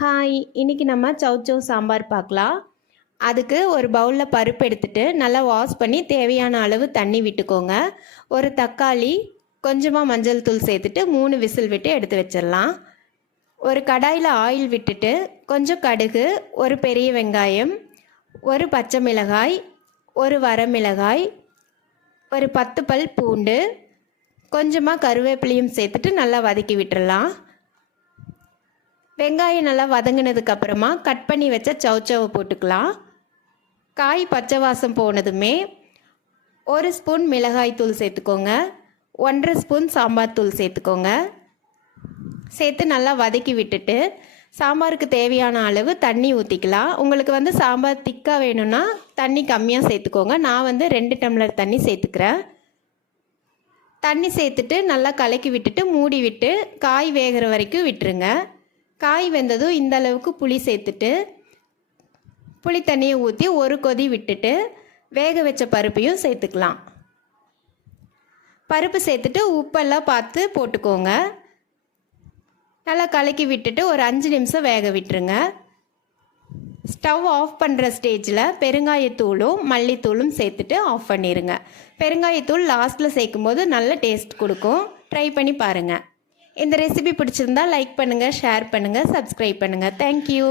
Hi, இன்னைக்கு நம்ம சௌச்சௌ சாம்பார் பார்க்கலாம். அதுக்கு ஒரு பவுலில் பருப்பு எடுத்துட்டு நல்லா வாஷ் பண்ணி தேவையான அளவு தண்ணி விட்டுக்கோங்க. ஒரு தக்காளி, கொஞ்சமாக மஞ்சள் தூள் சேர்த்துட்டு 3 விசில் விட்டு எடுத்து வச்சிடலாம். ஒரு கடாயில் ஆயில் விட்டுட்டு கொஞ்சம் கடுகு, ஒரு பெரிய வெங்காயம், ஒரு பச்சை மிளகாய், ஒரு வரமிளகாய், ஒரு 10 பல் பூண்டு, கொஞ்சமாக கருவேப்பிலையும் சேர்த்துட்டு நல்லா வதக்கி விட்டுடலாம். வெங்காயம் நல்லா வதங்கினதுக்கு அப்புறமா கட் பண்ணி வச்ச சௌச்சௌவை போட்டுக்கலாம். காய் பச்சை வாசம் போனதுமே 1 ஸ்பூன் மிளகாய் தூள் சேர்த்துக்கோங்க, 1.5 ஸ்பூன் சாம்பார் தூள் சேர்த்துக்கோங்க. சேர்த்து நல்லா வதக்கி விட்டுட்டு சாம்பாருக்கு தேவையான அளவு தண்ணி ஊற்றிக்கலாம். உங்களுக்கு சாம்பார் திக்காக வேணும்னா தண்ணி கம்மியாக சேர்த்துக்கோங்க. நான் 2 டம்ளர் தண்ணி சேர்த்துக்கிறேன். தண்ணி சேர்த்துட்டு நல்லா கலக்கி விட்டுட்டு மூடி விட்டு காய் வேகிற வரைக்கும் விட்டுருங்க. காய் வெந்ததும் இந்த அளவுக்கு புளி சேர்த்துட்டு புளி தண்ணியை ஊற்றி ஒரு கொதி விட்டுட்டு வேக வச்ச பருப்பையும் சேர்த்துக்கலாம். பருப்பு சேர்த்துட்டு உப்பெல்லாம் பார்த்து போட்டுக்கோங்க. நல்லா கலக்கி விட்டுட்டு ஒரு 5 நிமிஷம் வேக விட்டுருங்க. ஸ்டவ் ஆஃப் பண்ணுற ஸ்டேஜில் பெருங்காயத்தூளும் மல்லித்தூளும் சேர்த்துட்டு ஆஃப் பண்ணிடுங்க. பெருங்காயத்தூள் லாஸ்ட்டில் சேர்க்கும்போது நல்ல டேஸ்ட் கொடுக்கும். ட்ரை பண்ணி பாருங்கள். இந்த ரெசிபி பிடிச்சிருந்தா லைக் பண்ணுங்கள், ஷேர் பண்ணுங்கள், சப்ஸ்கிரைப் பண்ணுங்கள். தேங்க்யூ.